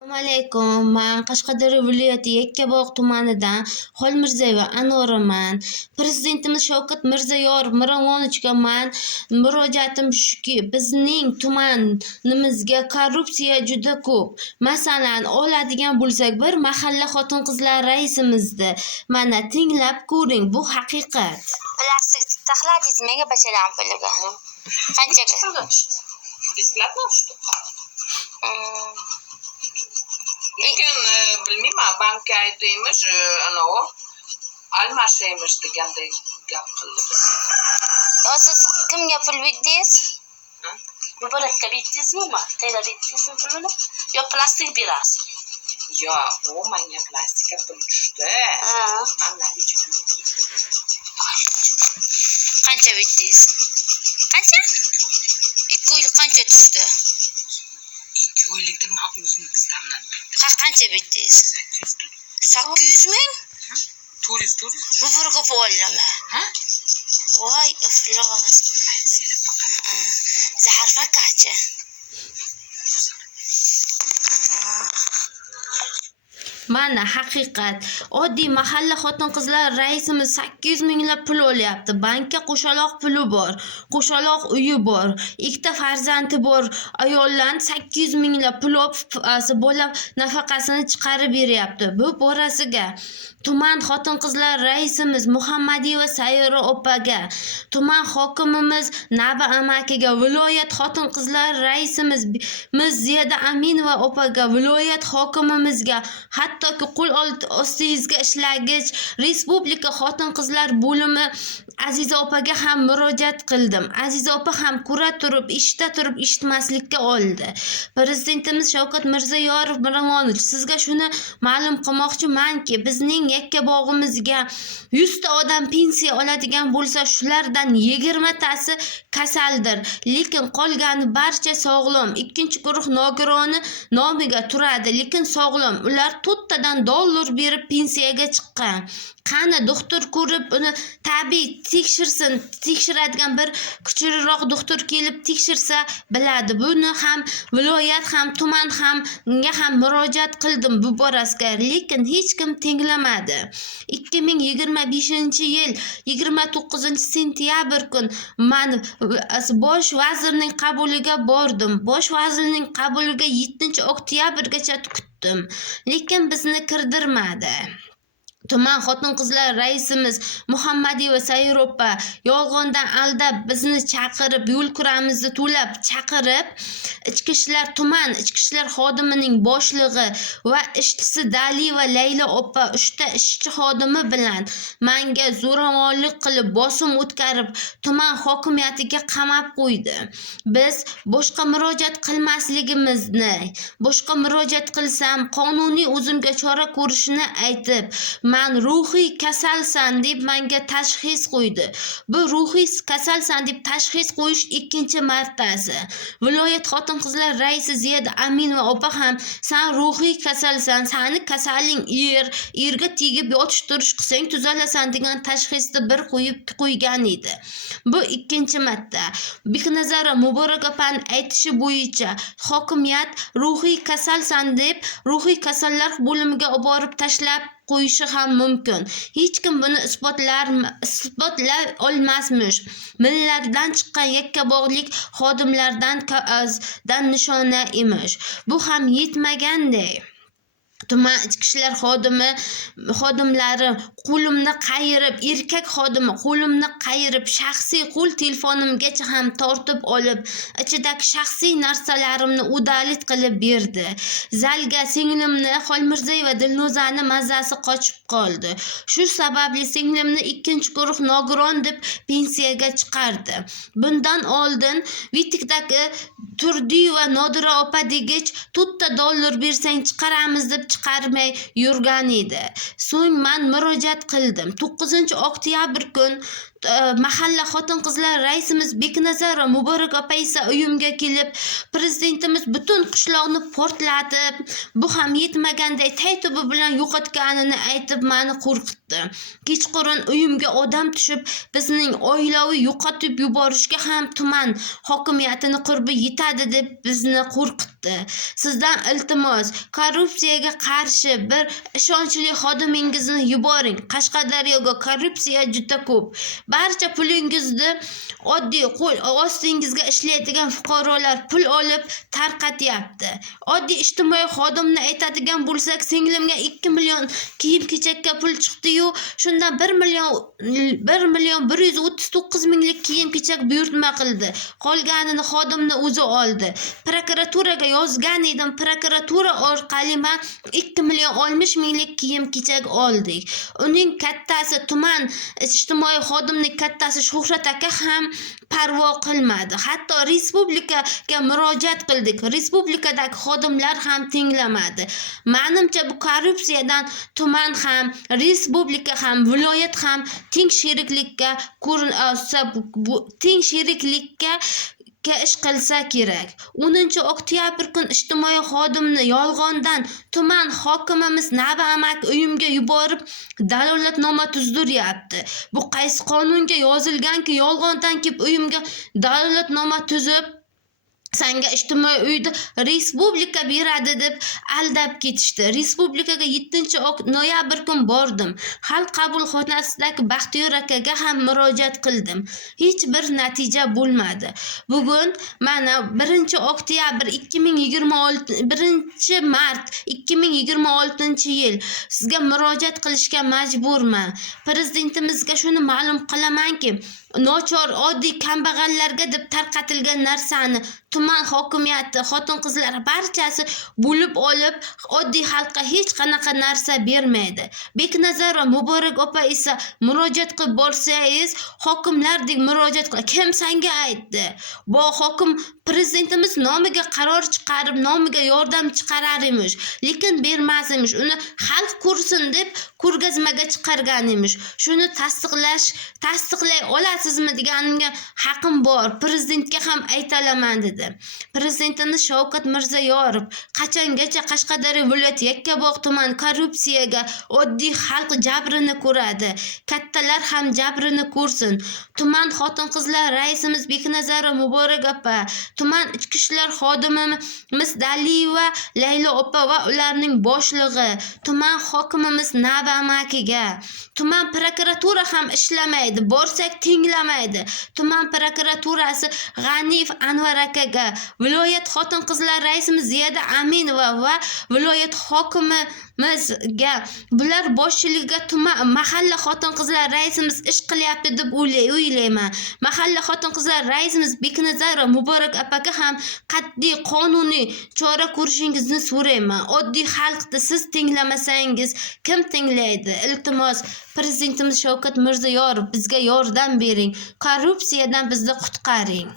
Assalomu alaykum. Men Qashqadaryo viloyati Yakkabog' tumanidan Xolmirzaeva Anoraman. Prezidentimiz Shavkat Mirziyoyev Miromonovichga men murojaatim shuki, bizning tumanimizga korrupsiya juda ko'p. Masalan, oladigan bo'lsak, bir mahalla xotin-qizlar raisimizni mana tinglab ko'ring, bu haqiqat. Plastik taxladingiz menga bachadan puliga. Qanchaga? Бесплатно что? Lekin bilmayman, bankka aytaymiz, anavi almashaymiz degandek gap qildi. Siz kimga pul berdingiz? Muborakka berdingizmi? Tayyor berdingizmi pulini? Yo plastik berasiz? Yo, u menga plastikka pul tushdi. Men nalichani Qancha berdingiz? Qancha? 2 oylik qancha tushdi? 2 oylikda men o'zim qistamdan. Qancha berdingiz? 800 ming? 400. Muborakka po'llama. Ha? Voy, iflos. Zarfa qancha? Mana haqiqat. Oddiy mahalla xotin-qizlar raisimiz 800 minglab pul olyapti. Bankka qo'shaloq puli bor, qo'shaloq uyi bor, 2 ta farzandi bor ayollarni 800 minglab pul olib bola nafaqasini chiqarib beryapti. Bu borasiga tuman xotin-qizlar raisimiz Muhammadiyeva Sayora opaga, tuman hokimimiz Nabi amakiga, viloyat xotin-qizlar raisimiz Ziyada Aminova opaga, viloyat hokimimizga, hattoki qo'l ostingizga ishlagich respublika xotin-qizlar bo'limi Aziza opaga ham murojaat qildim. Aziza opa ham ko'ra turib, eshita turib eshitmaslikka oldi. Prezidentimiz Shavkat Mirziyoyev Miromonovich, sizga shuni ma'lum qilmoqchimanki, bizning Yakkabog'imizga 100 ta odam pensiya oladigan bo'lsa, shulardan 20 tasi kasaldir, lekin qolgani barcha sog'lom. Ikkinchi guruh nogironi nomiga turadi, lekin sog'lom. Ular 4 tadan dollar berib pensiyaga chiqqan. Qani doktor ko'rib uni tabiiy tekshirsin, tekshiradigan bir kuchliroq doktor kelib tekshirsa biladi. Buni ham viloyat ham tuman hamga ham murojaat qildim bu borasida, lekin hech kim tinglamadi. 2025-yil 29-sentyabr kun men bosh vazirning qabuliga bordim. Bosh vazirning qabuliga 7-oktyabrgacha kutdim, lekin bizni kirdirmadi. Tuman xotin-qizlar raisimiz Muhammadiyeva Sayora opa yolg'ondan aldab bizni chaqirib, yo'l kuramizni to'lab chaqirib, tuman ichki ishlar xodimining boshlig'i va ishchisi Daliyeva Layla opa 3 ta ishchi xodimi bilan menga zo'ravonlik qilib, bosim o'tkazib, tuman hokimiyatiga qamab qo'ydi. Biz boshqa murojaat qilmasligimizni, boshqa murojaat qilsam qonuniy o'zimga chora ko'rishini aytib, men ruhiy kasalsan deb menga tashxis qo'ydi. Bu ruhiy kasalsan deb tashxis qo'yish 2-martasi. Viloyat xotin-qizlar raisi Ziyada Aminova opa ham sen ruhiy kasalsan, seni kasaling erga tegib yotish turish qilsang tuzalasan degan tashxisni bir qo'yib qo'ygan edi. Bu 2-marta. Beknazara Muborak opaning aytishi bo'yicha hokimiyat ruhiy kasalsan deb ruhiy kasallar bo'limiga olib borib tashlab qo'yishi ham mumkin. Hech kim buni isbotlay olmasmish. Millatdan chiqqan yakkabog'lik xodimlardan nishona emish. Bu ham yetmaganday. Tuman ichki ishlar xodimlari qo'limni qayirib, erkak xodimi qo'limni qayirib, shaxsiy qo'l telefonimgacha ham tortib olib, ichidagi shaxsiy narsalarimni udalit qilib berdi. Zalga singlimni Xolmirzaeva Dilnozani mazasi qochib qoldi. Shu sababli singlimni 2-guruh nogiron deb pensiyaga chiqardi. Bundan oldin Vitikdagi Turdiyeva Nodira opa degich 4 ta dollar bersang chiqaramiz deb chiqarmay yurgan edi. So'ng men murojaat qildim. 9-oktyabr kun mahalla xotin-qizlar raisimiz Beknazarova Muborak opa esa uyimga kelib, prezidentimiz butun qishloqni portlatib, bu ham yetmaganday tay-tubi bilan yo'qotganini aytib meni qo'rqitdi. Kechqurun uyimga odam tushib, bizning oilaviy yo'qotib yuborishga ham tuman hokimiyatini qurbi yetadi deb bizni qo'rqitdi. Sizdan iltimos, korrupsiyaga qarshi bir ishonchli xodimingizni yuboring. Qashqadaryoga korrupsiya juda ko'p. Barcha pulingizni oddiy qo'l ostingizga ishlaydigan fuqarolar pul olib tarqatyapti. Oddiy ijtimoiy xodimni aytadigan bo'lsak, singlimga 2 million kiyim-kechakka pul chiqdi-yu, shundan 1 million 139 minglik kiyim-kechak buyurtma qildi. Qolganini xodimni o'zi oldi. Prokuraturaga yozgan edim. Prokuratura orqali men 2 million 60 minglik kiyim-kechak oldik. Uning kattasi tuman ijtimoiy xodimning kattasi Shuhrat aka ham parvo qilmadi. Hatto respublikaga murojaat qildik. Respublikadagi xodimlar ham tinglamadi. Menimcha bu korrupsiyadan tuman ham, respublika ham, viloyat ham teng sheriklikka ish qilsa kerak. 10-oktyabr kun ijtimoiy xodimni yolg'ondan tuman hokimimiz Naba amaki uyimga yuborib dalolatnoma tuzdiryapti. Bu qaysi qonunga yozilganki, yolg'ondan kelib uyimga dalolatnoma tuzib senga ijtimoiy uyda respublika beradi deb aldab ketishdi. Respublikaga 7-noyabr kun bordim. Xalq qabulxonasidagi Baxtiyor akaga ham murojaat qildim. Hech bir natija bo'lmadi. Bugun mana 1-oktyabr 1-mart 2026-yil sizga murojaat qilishga majburman. Prezidentimizga shuni ma'lum qilamanki, nochor oddiy kambag'allarga deb tarqatilgan narsani tuman hokimiyati, xotin-qizlar barchasi bo'lib olib, oddiy xalqqa hech qanaqa narsa bermaydi. Beknazarova Muborak opa esa murojaat qilib borsangiz, hokimlardek murojaat qiladi. Kim senga aytdi? Bu hokim prezidentimiz nomiga qaror chiqarib, nomiga yordam chiqarar emish, lekin bermas emish. Uni xalq ko'rsin deb ko'rgazmaga chiqargan emish. Shuni tasdiqlay olasizmi deganimga haqim bor. Prezidentga ham aytalaman dedi. Prezidentimiz Shavkat Mirziyoyev qachongacha Qashqadaryo viloyati Yakkabog' tuman korrupsiyaga oddiy xalq jabrini ko'radi. Kattalar ham jabrini ko'rsin. Tuman xotin-qizlar raisimiz Beknazarova Muborak opa, tuman ichki ishlar xodimimiz Daliyeva Laylo opa va ularning boshlig'i, tuman hokimimiz Naba amakiga, tuman prokuratura ham ishlamaydi, borsak tinglamaydi. Tuman prokuraturasi G'aniyev Anvar akaga, viloyat xotin-qizlar raisimiz Ziyada Aminova va viloyat hokimimizga, bular boshchiligiga tuman mahalla xotin-qizlar raisimiz ish qilyapti deb o'ylayman. Mahalla xotin-qizlar raisimiz Beknazarova Muborak opaga ham qat'iy qonuniy chora ko'rishingizni so'rayman. Oddiy xalqni siz tinglamasangiz kim tinglaydi? Iltimos, prezidentimiz Shavkat Mirziyoyev bizga yordam bering. Korrupsiyadan bizni qutqaring.